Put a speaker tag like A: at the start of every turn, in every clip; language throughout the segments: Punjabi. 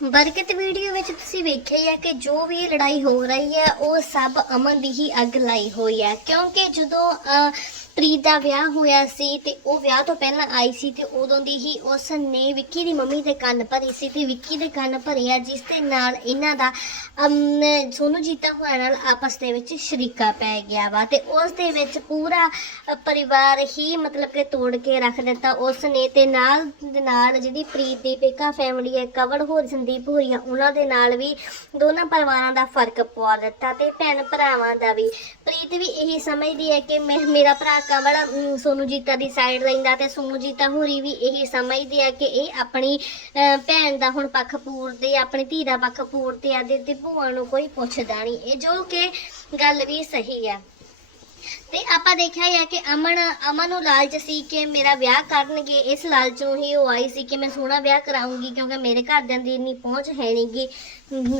A: ਬਰਕਤ ਵੀਡੀਓ ਵਿੱਚ ਤੁਸੀਂ ਵੇਖਿਆ ਹੀ ਹੈ ਕਿ ਜੋ ਵੀ ਲੜਾਈ ਹੋ ਰਹੀ ਹੈ ਉਹ ਸਭ ਅਮਨ ਦੀ ਹੀ ਅੱਗ ਲਾਈ ਹੋਈ ਹੈ। ਕਿਉਂਕਿ ਜਦੋਂ ਪ੍ਰੀਤ ਦਾ ਵਿਆਹ ਹੋਇਆ ਸੀ ਤੇ ਉਹ ਵਿਆਹ ਤੋਂ ਪਹਿਲਾਂ ਆਈ ਸੀ ਤੇ ਉਦੋਂ ਦੀ ਹੀ ਉਸ ਨੇ ਵਿੱਕੀ ਦੀ ਮੰਮੀ ਦੇ ਕੰਨ ਭਰੇ ਸੀ ਤੇ ਵਿੱਕੀ ਦੇ ਕੰਨ ਭਰੇ ਆ ਜਿਸ ਦੇ ਨਾਲ ਇਹਨਾਂ ਦਾ ਅਮ, ਸੋਨੂ ਜੀਤਾ ਹੋਇਆ ਨਾਲ ਆਪਸ ਦੇ ਵਿੱਚ ਸ਼ਰੀਕਾ ਪੈ ਗਿਆ ਵਾ ਤੇ ਉਸ ਦੇ ਵਿੱਚ ਪੂਰਾ ਪਰਿਵਾਰ ਹੀ ਮਤਲਬ ਕਿ ਤੋੜ ਕੇ ਰੱਖ ਦਿੱਤਾ। ਉਸ ਨੇ ਤੇ ਨਾਲ ਦੇ ਨਾਲ ਜਿਹੜੀ ਪ੍ਰੀਤ ਦੀ ਪੇਕਾ ਫੈਮਿਲੀ ਹੈ ਕਵਰ ਹੋਰ ਸੰਦੀਪ ਹੋਰੀ ਉਹਨਾਂ ਦੇ ਨਾਲ ਵੀ ਦੋਨਾਂ ਪਰਿਵਾਰਾਂ ਦਾ ਫ਼ਰਕ ਪਵਾ ਦਿੱਤਾ ਤੇ ਭੈਣ ਭਰਾਵਾਂ ਦਾ ਵੀ। ਪ੍ਰੀਤ ਵੀ ਇਹੀ ਸਮਝਦੀ ਹੈ ਕਿ ਮੇਰਾ ਭਰਾ ਕਵਲ ਅਮ, ਸੋਨੂ ਜੀਤਾ ਦੀ ਸਾਈਡ ਲੈਂਦਾ ਤੇ ਸੋਨੂ ਜੀਤਾ ਹੋਰੀ ਵੀ ਇਹੀ ਸਮਝਦੀ ਹੈ ਕਿ ਇਹ ਆਪਣੀ ਅ, ਭੈਣ ਦਾ ਹੁਣ ਪੱਖ ਪੂਰਦੇ ਆ, ਆਪਣੀ ਧੀ ਦਾ ਪੱਖ ਪੂਰਦੇ ਆ ਤੇ ਭੂਆ ਨੂੰ ਕੋਈ ਪੁੱਛਦਾ ਨਹੀਂ। ਇਹ ਜੋ ਕਿ ਗੱਲ ਵੀ ਸਹੀ ਹੈ। ਤੇ ਆਪਾਂ ਦੇਖਿਆ ਹੈ ਕਿ ਅਮਨ ਅਮਨ ਨੂੰ ਲਾਲਚ ਸੀ ਕਿ ਮੇਰਾ ਵਿਆਹ ਕਰਨਗੇ, ਇਸ ਲਾਲਚੋਂ ਹੀ ਉਹ ਆਈ ਸੀ ਕਿ ਮੈਂ ਸੋਹਣਾ ਵਿਆਹ ਕਰਾਉਂਗੀ ਕਿਉਂਕਿ ਮੇਰੇ ਘਰਦਿਆਂ ਦੀ ਇੰਨੀ ਪਹੁੰਚ ਹੈ ਨਹੀਂਗੀ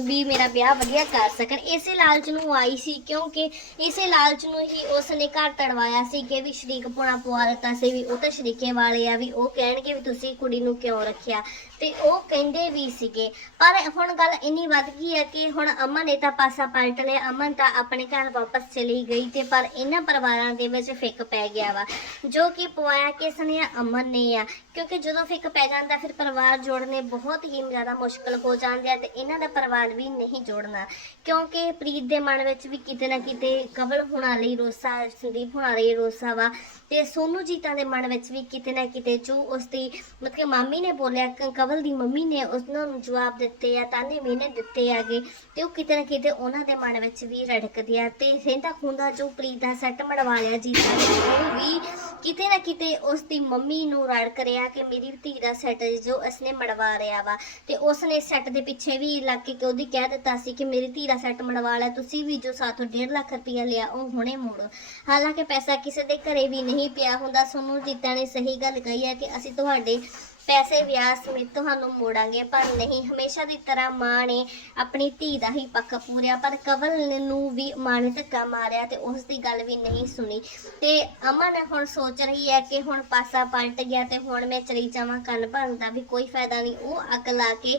A: ਵੀ ਮੇਰਾ ਵਿਆਹ ਵਧੀਆ ਕਰ ਸਕਣ। ਇਸੇ ਲਾਲਚ ਨੂੰ ਉਹ ਆਈ ਸੀ ਕਿਉਂਕਿ ਇਸੇ ਲਾਲਚ ਨੂੰ ਹੀ ਉਸ ਨੇ ਘਰ ਤੜਵਾਇਆ ਸੀ ਕਿ ਵੀ ਸ਼ਰੀਕ ਪੁਣਾ ਪਵਾ ਦਿੱਤਾ ਸੀ, ਵੀ ਉਹ ਤਾਂ ਸ਼ਰੀਕੇ ਵਾਲੇ ਆ, ਵੀ ਉਹ ਕਹਿਣਗੇ ਵੀ ਤੁਸੀਂ ਕੁੜੀ ਨੂੰ ਕਿਉਂ ਰੱਖਿਆ? ਤੇ ਉਹ ਕਹਿੰਦੇ ਵੀ ਸੀਗੇ। ਪਰ ਹੁਣ ਗੱਲ ਇੰਨੀ ਵੱਧ ਗਈ ਹੈ ਕਿ ਹੁਣ ਅਮਨ ਨੇ ਤਾਂ ਪਾਸਾ ਪਲਟ ਲਿਆ, ਅਮਨ ਤਾਂ ਆਪਣੇ ਘਰ ਵਾਪਸ ਚਲੀ ਗਈ ਤੇ ਪਰ ਇਹਨਾਂ ਪਰਿਵਾਰਾਂ ਦੇ ਵਿੱਚ ਫਿੱਕ ਪੈ ਗਿਆ ਵਾ, ਜੋ ਕਿ ਪਵਾਇਆ ਕਿਸ ਨੇ ਅਮਨ ਨੇ ਆ। ਕਿਉਂਕਿ ਜਦੋਂ ਫਿੱਕ ਪੈ ਜਾਂਦਾ, ਫਿਰ ਪਰਿਵਾਰ ਜੋੜਨੇ ਬਹੁਤ ਹੀ ਜ਼ਿਆਦਾ ਮੁਸ਼ਕਲ ਹੋ ਜਾਂਦੇ ਆ ਤੇ ਇਹਨਾਂ ਦਾ ਪਰਿਵਾਰ ਵੀ ਨਹੀਂ ਜੋੜਨਾ। ਕਿਉਂਕਿ ਪ੍ਰੀਤ ਦੇ ਮਨ ਵਿੱਚ ਵੀ ਕਿਤੇ ਨਾ ਕਿਤੇ ਕਵਲ ਹੋਣਾ ਲਈ ਰੋਸਾ, ਸੰਦੀਪ ਹੋਣਾ ਲਈ ਰੋਸਾ ਵਾ ਤੇ ਸੋਨੂ ਜੀਤਾ ਦੇ ਮਨ ਵਿੱਚ ਵੀ ਕਿਤੇ ਨਾ ਕਿਤੇ ਜੋ ਉਸ ਦੀ ਮਤਲਬ ਕਿ ਮਾਮੀ ਨੇ ਬੋਲਿਆ ਕਵਲ ਦੀ ਮੰਮੀ ਨੇ ਉਹਨਾਂ ਨੂੰ ਜਵਾਬ ਦਿੱਤੇ ਆ, ਤਾਨੇ ਮੀਨੇ ਦਿੱਤੇ ਆਗੇ ਤੇ ਉਹ ਕਿਤੇ ਨਾ ਕਿਤੇ ਉਹਨਾਂ ਦੇ ਮਨ ਵਿੱਚ ਵੀ ਰੜਕਦੇ ਆ ਤੇ ਰਹਿੰਦਾ ਖੁੰਦਾ ਜੋ ਪ੍ਰੀਤ ਦਾ ਸੈੱਟ ਮੜਵਾ ਲਿਆ ਜੀਤਾ ਨੇ ਉਹ ਵੀ ਕਿਤੇ ਨਾ ਕਿਤੇ ਉਸ ਦੀ ਮੰਮੀ ਨੂੰ ਰੜਕ ਰਿਹਾ ਕਿ ਮੇਰੀ ਧੀ ਦਾ ਸੈੱਟ ਜੋ ਉਸਨੇ ਮੜਵਾ ਰਿਹਾ ਵਾ। ਤੇ ਉਸ ਸੈੱਟ ਦੇ ਪਿੱਛੇ ਵੀ ਲੱਗ ਕੇ ਉਹਦੀ ਕਹਿ ਦਿੱਤਾ ਸੀ ਕਿ ਮੇਰੀ ਧੀ ਦਾ ਸੈੱਟ ਮੜਵਾ ਲੈ, ਤੁਸੀਂ ਵੀ ਜੋ ਸਾਥੋਂ 1.5 ਲੱਖ ਰੁਪਇਆ ਲਿਆ, ਉਹ ਹੁਣੇ ਮੋੜੋ। ਹਾਲਾਂਕਿ ਪੈਸਾ ਕਿਸੇ ਦੇ ਘਰੇ ਵੀ ਨਹੀਂ ਪਿਆ ਹੁੰਦਾ, ਸੋਨੂੰ ਜੀਤਾ ਨੇ ਸਹੀ ਗੱਲ ਕਹੀ ਹੈ ਕਿ ਅਸੀਂ ਤੁਹਾਡੇ ਪੈਸੇ ਵਿਆਹ ਸਮੇਤ ਤੁਹਾਨੂੰ ਮੋੜਾਂਗੇ, ਪਰ ਨਹੀਂ, ਹਮੇਸ਼ਾ ਦੀ ਤਰ੍ਹਾਂ ਮਾਂ ਨੇ ਆਪਣੀ ਧੀ ਦਾ ਹੀ ਪੱਖ ਪੂਰਿਆ, ਪਰ ਕਵਲ ਨੂੰ ਵੀ ਮਾਂ ਨੇ ਧੱਕਾ ਮਾਰਿਆ ਤੇ ਉਸ ਦੀ ਗੱਲ ਵੀ ਨਹੀਂ ਸੁਣੀ। ਤੇ ਅਮਨ ਹੁਣ ਸੋਚ ਰਹੀ ਹੈ ਕਿ ਹੁਣ ਪਾਸਾ ਪਲਟ ਗਿਆ ਤੇ ਹੁਣ ਮੈਂ ਚਲੀ ਜਾਵਾਂ, ਕੰਨ ਭਰਨ ਦਾ ਵੀ ਕੋਈ ਫਾਇਦਾ ਨਹੀਂ। ਉਹ ਅੱਗ ਲਾ ਕੇ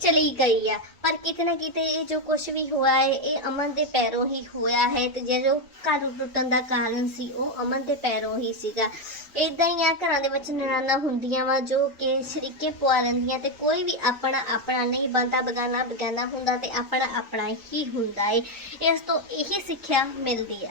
A: ਚਲੀ ਗਈ ਆ। ਪਰ ਕਿਤੇ ਨਾ ਕਿਤੇ ਇਹ ਜੋ ਕੁਝ ਵੀ ਹੋਇਆ ਹੈ ਇਹ ਅਮਨ ਦੇ ਪੈਰੋਂ ਹੀ ਹੋਇਆ ਹੈ ਤੇ ਜੇ ਜੋ ਘਰ ਟੁੱਟਣ ਦਾ ਕਾਰਨ ਸੀ, ਉਹ ਅਮਨ ਦੇ ਪੈਰੋਂ ਹੀ ਸੀਗਾ। ਇਦਾਂ ਹੀ ਆ, ਘਰਾਂ ਦੇ ਵਿੱਚ ਨਨਾਣਾ ਹੁੰਦੀਆਂ ਵਾ, ਜੋ ਕਿ ਸ਼ਰੀਕੇ ਪਵਾ ਲੈਂਦੀਆਂ ਤੇ ਕੋਈ ਵੀ ਆਪਣਾ ਆਪਣਾ ਨਹੀਂ ਬੰਦਾ ਬਗਾਨਾ ਬਗਾਨਾ ਹੁੰਦਾ ਤੇ ਆਪਣਾ ਆਪਣਾ ਹੀ ਹੁੰਦਾ ਏ। ਇਸ ਤੋਂ ਇਹ ਸਿੱਖਿਆ ਮਿਲਦੀ ਆ।